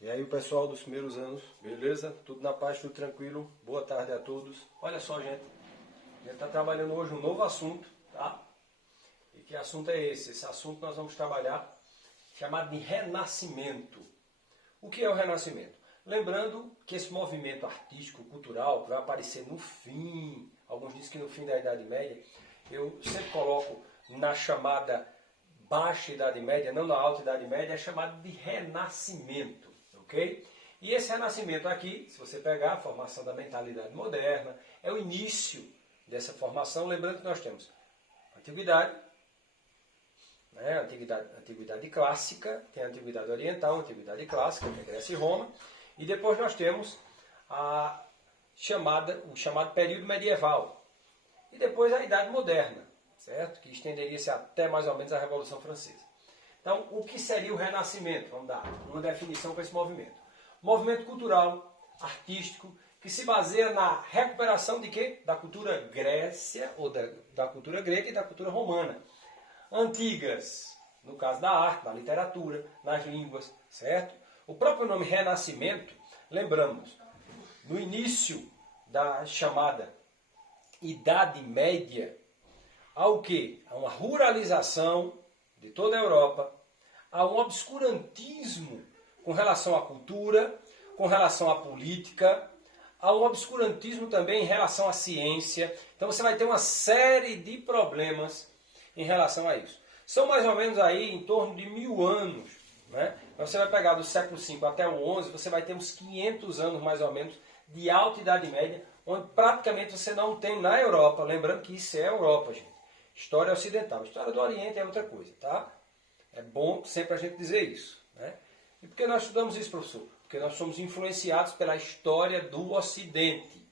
E aí o pessoal dos primeiros anos, beleza? Tudo na paz, tudo tranquilo? Boa tarde a todos. Olha só, gente, a gente está trabalhando hoje um novo assunto, tá? E que assunto é esse? Esse assunto nós vamos trabalhar chamado de renascimento. O que é o renascimento? Lembrando que esse movimento artístico, cultural, que vai aparecer no fim, alguns dizem que no fim da Idade Média, eu sempre coloco na chamada Baixa Idade Média, não na Alta Idade Média, é chamado de renascimento, ok? E esse renascimento aqui, se você pegar a formação da mentalidade moderna, é o início dessa formação, lembrando que nós temos antiguidade, né? Antiguidade clássica, tem a antiguidade oriental, a antiguidade clássica, que é Grécia e Roma, e depois nós temos o chamado período medieval, e depois a Idade Moderna, certo? Que estenderia-se até mais ou menos a Revolução Francesa. Então, o que seria o Renascimento? Vamos dar uma definição para esse movimento. Movimento cultural, artístico, que se baseia na recuperação de quê? Da cultura Grécia, ou da cultura grega e da cultura romana. Antigas, no caso da arte, da literatura, nas línguas, certo? O próprio nome Renascimento, lembramos, no início da chamada Idade Média, há o quê? Há uma ruralização de toda a Europa, há um obscurantismo com relação à cultura, com relação à política, há um obscurantismo também em relação à ciência. Então você vai ter uma série de problemas em relação a isso. São mais ou menos aí em torno de 1000 anos. Né? Você vai pegar do século V até o XI, você vai ter uns 500 anos mais ou menos de Alta Idade Média, onde praticamente você não tem na Europa, lembrando que isso é a Europa, gente. História ocidental. História do Oriente é outra coisa, tá? É bom sempre a gente dizer isso. Né? E por que nós estudamos isso, professor? Porque nós somos influenciados pela história do Ocidente.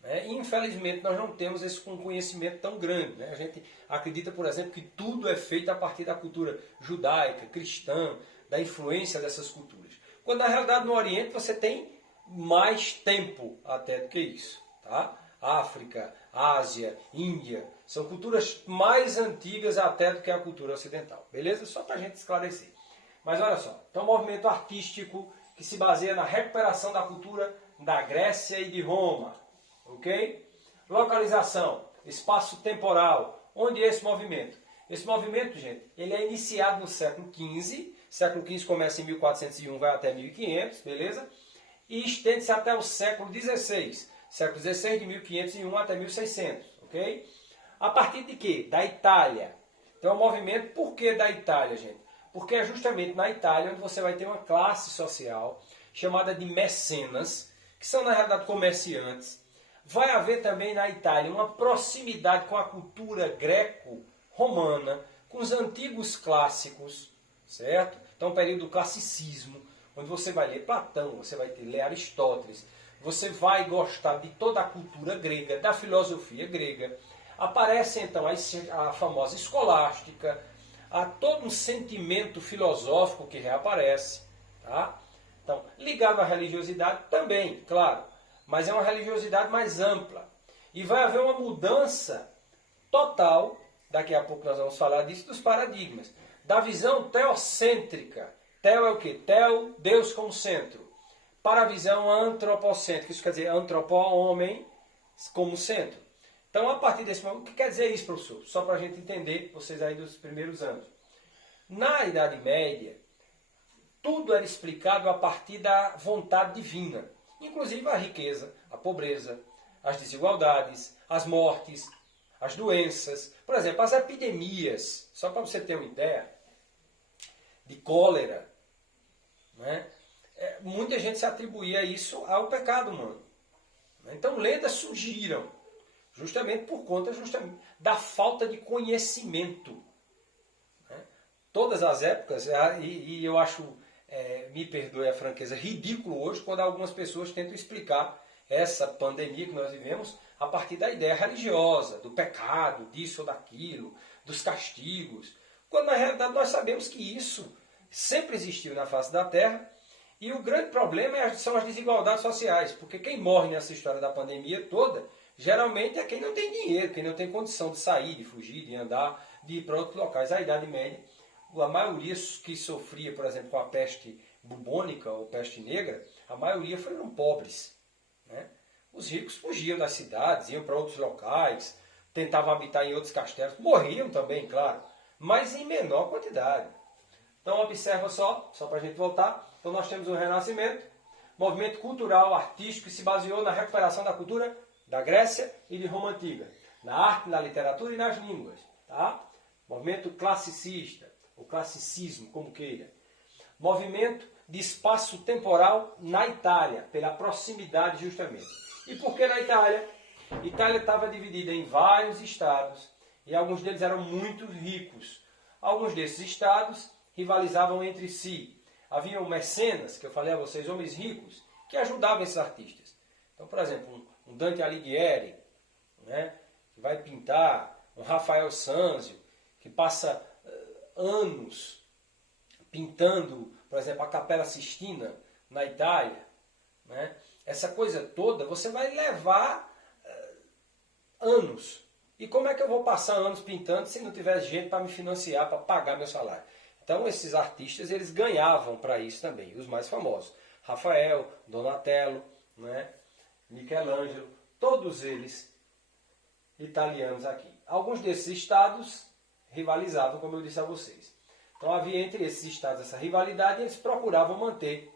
Né? E, infelizmente, nós não temos esse conhecimento tão grande. Né? A gente acredita, por exemplo, que tudo é feito a partir da cultura judaica, cristã, da influência dessas culturas. Quando, na realidade, no Oriente você tem mais tempo até do que isso. Tá? África, Ásia, Índia, são culturas mais antigas até do que a cultura ocidental. Beleza? Só para a gente esclarecer. Mas olha só, então um movimento artístico que se baseia na recuperação da cultura da Grécia e de Roma. Ok? Localização, espaço temporal. Onde é esse movimento? Esse movimento, gente, ele é iniciado no século XV. Século XV começa em 1401, vai até 1500, beleza? E estende-se até o século XVI. Século XVI, de 1501 até 1600, ok? A partir de quê? Da Itália. Então é um movimento, por que da Itália, gente? Porque é justamente na Itália onde você vai ter uma classe social chamada de mecenas, que são na realidade comerciantes. Vai haver também na Itália uma proximidade com a cultura greco-romana, com os antigos clássicos, certo? Então o período do classicismo, onde você vai ler Platão, você vai ler Aristóteles, você vai gostar de toda a cultura grega, da filosofia grega. Aparece então a famosa escolástica, há todo um sentimento filosófico que reaparece. Tá? Então, ligado à religiosidade também, claro, mas é uma religiosidade mais ampla. E vai haver uma mudança total, daqui a pouco nós vamos falar disso, dos paradigmas. Da visão teocêntrica. Teo é o quê? Teo, Deus como centro. Para a visão antropocêntrica, isso quer dizer antropó, homem, como centro. Então, a partir desse momento, o que quer dizer isso, professor? Só para a gente entender, vocês aí dos primeiros anos. Na Idade Média, tudo era explicado a partir da vontade divina. Inclusive a riqueza, a pobreza, as desigualdades, as mortes, as doenças. Por exemplo, as epidemias, só para você ter uma ideia, de cólera, né? Muita gente se atribuía isso ao pecado humano. Então lendas surgiram, justamente por conta da falta de conhecimento. Todas as épocas, e eu acho, me perdoe a franqueza, ridículo hoje quando algumas pessoas tentam explicar essa pandemia que nós vivemos a partir da ideia religiosa, do pecado, disso ou daquilo, dos castigos, quando na realidade nós sabemos que isso sempre existiu na face da Terra. E o grande problema são as desigualdades sociais, porque quem morre nessa história da pandemia toda, geralmente é quem não tem dinheiro, quem não tem condição de sair, de fugir, de andar, de ir para outros locais. A Idade Média, a maioria que sofria, por exemplo, com a peste bubônica ou peste negra, a maioria foram pobres, né? Os ricos fugiam das cidades, iam para outros locais, tentavam habitar em outros castelos, morriam também, claro, mas em menor quantidade. Então observa só para a gente voltar. Então nós temos o Renascimento, movimento cultural, artístico, que se baseou na recuperação da cultura da Grécia e de Roma Antiga, na arte, na literatura e nas línguas. Tá? Movimento classicista, ou classicismo, como queira. Movimento de espaço temporal na Itália, pela proximidade justamente. E por que na Itália? Itália estava dividida em vários estados e alguns deles eram muito ricos. Alguns desses estados rivalizavam entre si. Havia mecenas, que eu falei a vocês, homens ricos, que ajudavam esses artistas. Então, por exemplo, um Dante Alighieri, né, que vai pintar, um Rafael Sanzio, que passa anos pintando, por exemplo, a Capela Sistina na Itália, né? Essa coisa toda, você vai levar anos. E como é que eu vou passar anos pintando se não tiver gente para me financiar, para pagar meu salário? Então esses artistas, eles ganhavam para isso também, os mais famosos. Rafael, Donatello, né? Michelangelo, todos eles italianos aqui. Alguns desses estados rivalizavam, como eu disse a vocês. Então havia entre esses estados essa rivalidade e eles procuravam manter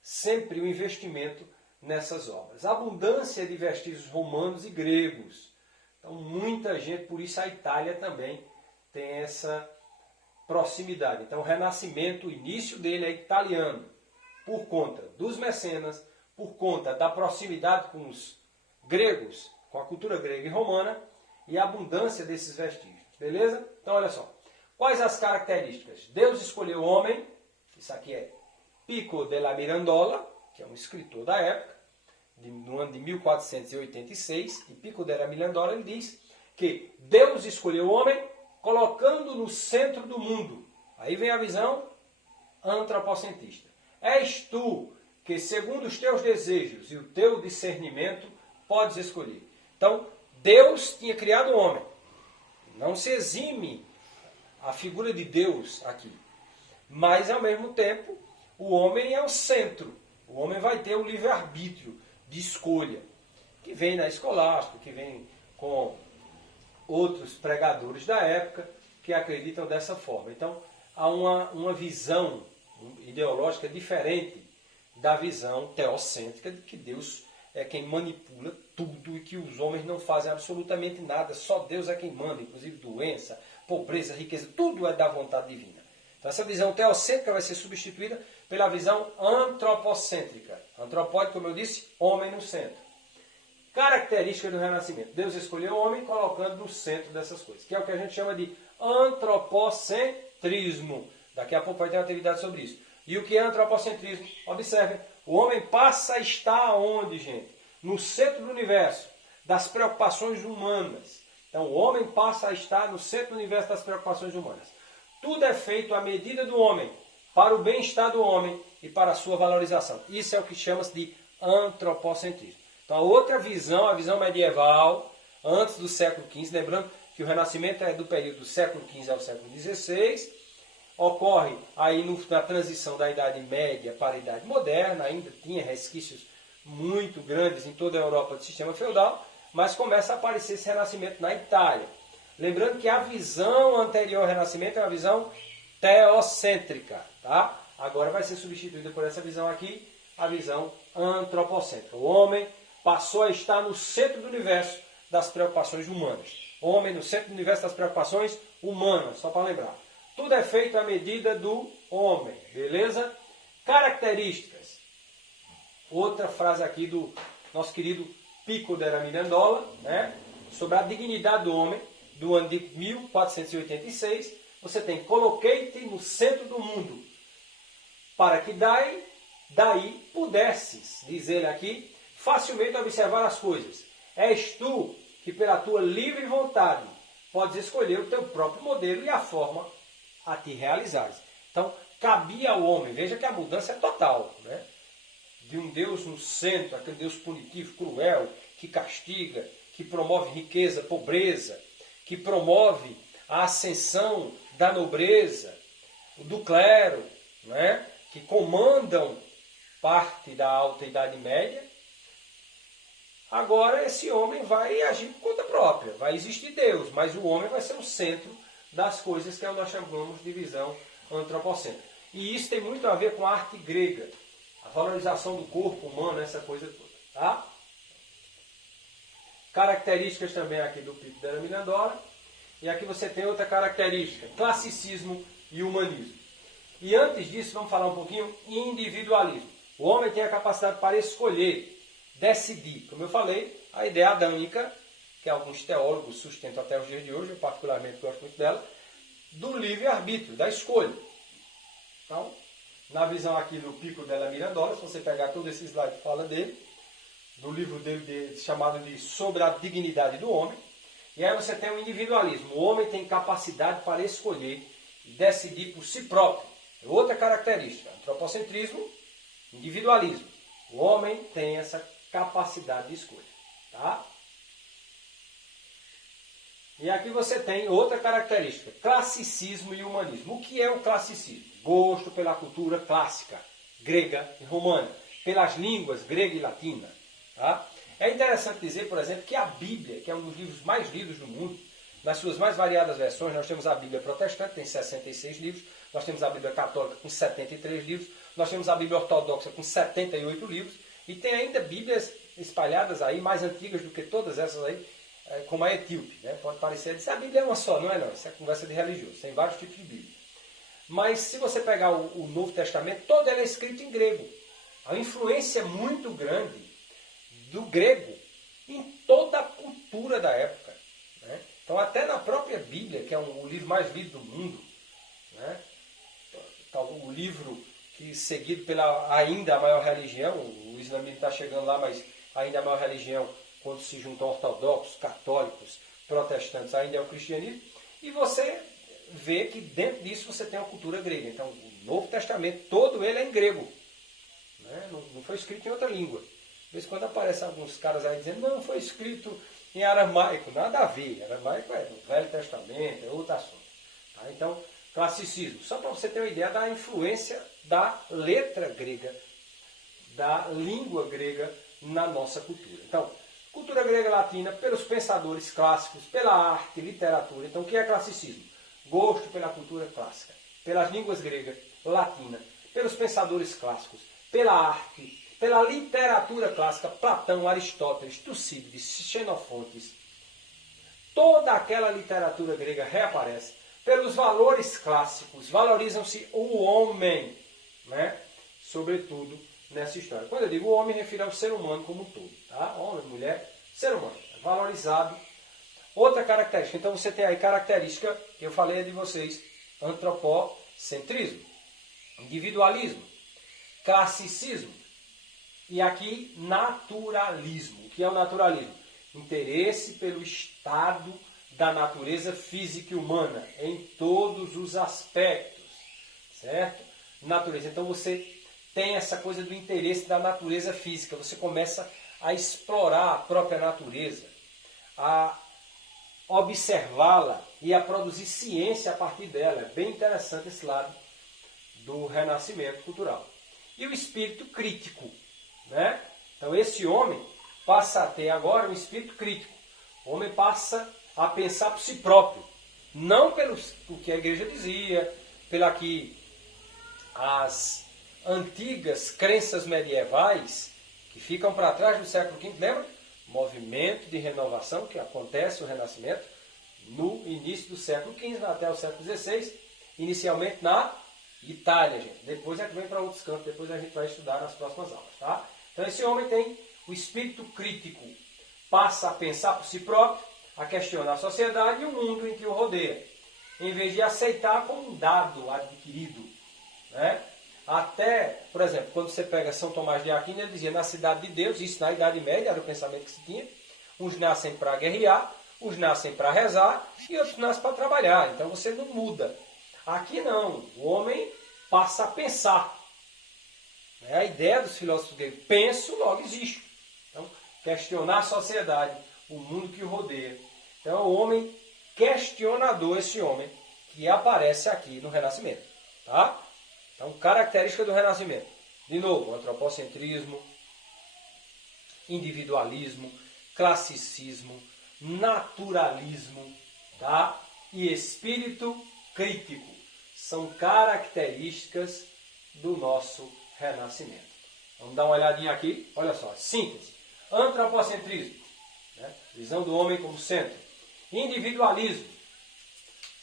sempre o investimento nessas obras. Abundância de vestígios romanos e gregos. Então muita gente, por isso a Itália também tem essa proximidade. Então o Renascimento, o início dele é italiano, por conta dos mecenas, por conta da proximidade com os gregos, com a cultura grega e romana, e a abundância desses vestígios. Beleza? Então olha só. Quais as características? Deus escolheu o homem, isso aqui é Pico della Mirandola, que é um escritor da época, no ano de 1486, e Pico della Mirandola ele diz que Deus escolheu o homem colocando no centro do mundo. Aí vem a visão antropocentista. És tu que, segundo os teus desejos e o teu discernimento, podes escolher. Então, Deus tinha criado o homem. Não se exime a figura de Deus aqui. Mas, ao mesmo tempo, o homem é o centro. O homem vai ter o livre-arbítrio de escolha, que vem na escolástica, que vem com outros pregadores da época que acreditam dessa forma. Então, há uma visão ideológica diferente da visão teocêntrica de que Deus é quem manipula tudo e que os homens não fazem absolutamente nada, só Deus é quem manda, inclusive doença, pobreza, riqueza, tudo é da vontade divina. Então essa visão teocêntrica vai ser substituída pela visão antropocêntrica. Antropóide, como eu disse, homem no centro. Característica do Renascimento. Deus escolheu o homem colocando no centro dessas coisas, que é o que a gente chama de antropocentrismo. Daqui a pouco vai ter uma atividade sobre isso. E o que é antropocentrismo? Observem, o homem passa a estar onde, gente? No centro do universo, das preocupações humanas. Então o homem passa a estar no centro do universo das preocupações humanas. Tudo é feito à medida do homem, para o bem-estar do homem e para a sua valorização. Isso é o que chama-se de antropocentrismo. Então a outra visão, a visão medieval, antes do século XV, lembrando que o Renascimento é do período do século XV ao século XVI, ocorre aí na transição da Idade Média para a Idade Moderna, ainda tinha resquícios muito grandes em toda a Europa do sistema feudal, mas começa a aparecer esse Renascimento na Itália. Lembrando que a visão anterior ao Renascimento é uma visão teocêntrica, tá? Agora vai ser substituída por essa visão aqui, a visão antropocêntrica. O homem passou a estar no centro do universo das preocupações humanas. O homem no centro do universo das preocupações humanas, só para lembrar. Tudo é feito à medida do homem, beleza? Características. Outra frase aqui do nosso querido Pico della Mirandola, né? Sobre a dignidade do homem, do ano de 1486. Você tem: coloquei-te no centro do mundo, para que daí pudesses, diz ele aqui, facilmente observar as coisas. És tu que pela tua livre vontade podes escolher o teu próprio modelo e a forma a te realizares. Então, cabia ao homem, veja que a mudança é total, né? De um Deus no centro, aquele Deus punitivo, cruel, que castiga, que promove riqueza, pobreza, que promove a ascensão da nobreza, do clero, né, que comandam parte da Alta Idade Média. Agora esse homem vai agir por conta própria. Vai existir Deus, mas o homem vai ser o centro das coisas, que é o que nós chamamos de visão antropocêntrica. E isso tem muito a ver com a arte grega. A valorização do corpo humano, essa coisa toda. Tá? Características também aqui do Pico della Mirandola. E aqui você tem outra característica, classicismo e humanismo. E antes disso, vamos falar um pouquinho individualismo. O homem tem a capacidade para escolher, decidir. Como eu falei, a ideia adâmica, que alguns teólogos sustentam até os dias de hoje, eu particularmente gosto muito dela, do livre-arbítrio, da escolha. Então, na visão aqui do Pico della Mirandola, se você pegar todo esse slide que fala dele, do livro dele chamado de Sobre a Dignidade do Homem, e aí você tem o individualismo. O homem tem capacidade para escolher e decidir por si próprio. É outra característica. Antropocentrismo, individualismo. O homem tem essa capacidade de escolha. Tá? E aqui você tem outra característica. Classicismo e humanismo. O que é o classicismo? Gosto pela cultura clássica, grega e romana. Pelas línguas grega e latina. Tá? É interessante dizer, por exemplo, que a Bíblia, que é um dos livros mais lidos do mundo, nas suas mais variadas versões, nós temos a Bíblia protestante, tem 66 livros, nós temos a Bíblia católica com 73 livros, nós temos a Bíblia ortodoxa com 78 livros, e tem ainda Bíblias espalhadas aí, mais antigas do que todas essas aí, como a etíope. Né? Pode parecer, dizer, a Bíblia é uma só, não é não, isso é conversa de religioso, tem vários tipos de Bíblia. Mas se você pegar o Novo Testamento, todo ele é escrito em grego. A influência muito grande do grego em toda a cultura da época. Né? Então, até na própria Bíblia, que é o livro mais lido do mundo, né? O livro que seguido pela ainda a maior religião, o islamismo está chegando lá, mas ainda a maior religião, quando se juntam ortodoxos, católicos, protestantes, ainda é o cristianismo, e você vê que dentro disso você tem uma cultura grega. Então, o Novo Testamento, todo ele é em grego. Né? Não foi escrito em outra língua. De vez em quando aparecem alguns caras aí dizendo, não, foi escrito em aramaico. Nada a ver. Aramaico é do Velho Testamento, é outro assunto. Tá? Então, classicismo. Só para você ter uma ideia da influência da letra grega, da língua grega na nossa cultura. Então, cultura grega e latina, pelos pensadores clássicos, pela arte, literatura. Então, o que é classicismo? Gosto pela cultura clássica, pelas línguas grega, latina, pelos pensadores clássicos, pela arte, pela literatura clássica, Platão, Aristóteles, Tucídides, Xenofontes. Toda aquela literatura grega reaparece. Pelos valores clássicos, valorizam-se o homem, né? Sobretudo nessa história. Quando eu digo o homem, refiro ao ser humano como um todo. Tá? Homem, mulher, ser humano. Valorizado. Outra característica. Então você tem aí característica, que eu falei de vocês, antropocentrismo, individualismo, classicismo e aqui naturalismo. O que é o naturalismo? Interesse pelo estado da natureza física e humana, em todos os aspectos, certo? Natureza. Então você tem essa coisa do interesse da natureza física, você começa a explorar a própria natureza, a observá-la e a produzir ciência a partir dela. É bem interessante esse lado do renascimento cultural. E o espírito crítico, né? Então esse homem passa a ter agora um espírito crítico. O homem passa a pensar por si próprio, não pelo que a igreja dizia, pela que as antigas crenças medievais que ficam para trás do século V, lembra? Movimento de renovação, que acontece o Renascimento no início do século XV até o século XVI, inicialmente na Itália, gente. Depois é que vem para outros campos, depois a gente vai estudar nas próximas aulas. Tá? Então esse homem tem o espírito crítico, passa a pensar por si próprio, a questionar a sociedade e o mundo em que o rodeia, em vez de aceitar como um dado adquirido. Né? Até, por exemplo, quando você pega São Tomás de Aquino, ele dizia, na cidade de Deus, isso na Idade Média era o pensamento que se tinha, uns nascem para guerrear, uns nascem para rezar e outros nascem para trabalhar. Então você não muda. Aqui não, o homem passa a pensar. É a ideia dos filósofos gregos, penso, logo existo. Então, questionar a sociedade, o mundo que o rodeia. Então, é o homem questionador, esse homem, que aparece aqui no Renascimento. Tá? Então, característica do Renascimento. De novo, antropocentrismo, individualismo, classicismo, naturalismo, tá? E espírito crítico. São características do nosso Renascimento. Vamos dar uma olhadinha aqui. Olha só, síntese. Antropocentrismo, né? Visão do homem como centro. Individualismo,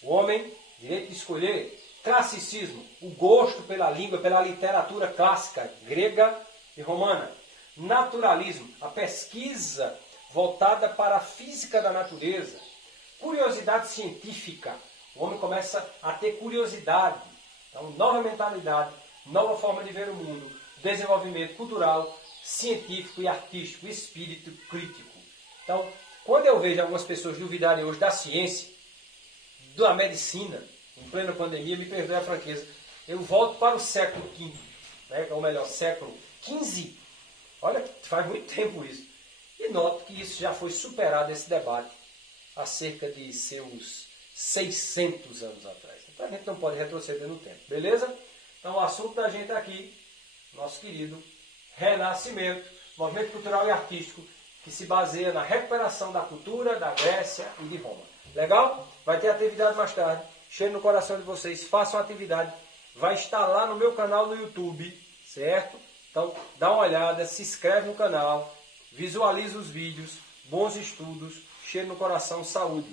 o homem, direito de escolher. Classicismo, o gosto pela língua, pela literatura clássica, grega e romana. Naturalismo, a pesquisa voltada para a física da natureza. Curiosidade científica, o homem começa a ter curiosidade. Então, nova mentalidade, nova forma de ver o mundo, desenvolvimento cultural, científico e artístico, espírito crítico. Então, quando eu vejo algumas pessoas duvidarem hoje da ciência, da medicina, em plena pandemia, me perdoe a franqueza, eu volto para o século V, né, ou melhor, século XV. Olha, faz muito tempo isso. E noto que isso já foi superado, esse debate, há cerca de seus 600 anos atrás. Então a gente não pode retroceder no tempo, beleza? Então o assunto da gente aqui, nosso querido Renascimento, movimento cultural e artístico, que se baseia na recuperação da cultura da Grécia e de Roma. Legal? Vai ter atividade mais tarde. Cheio no coração de vocês, façam a atividade. Vai estar lá no meu canal no YouTube, certo? Então, dá uma olhada, se inscreve no canal, visualiza os vídeos, bons estudos, cheio no coração, saúde.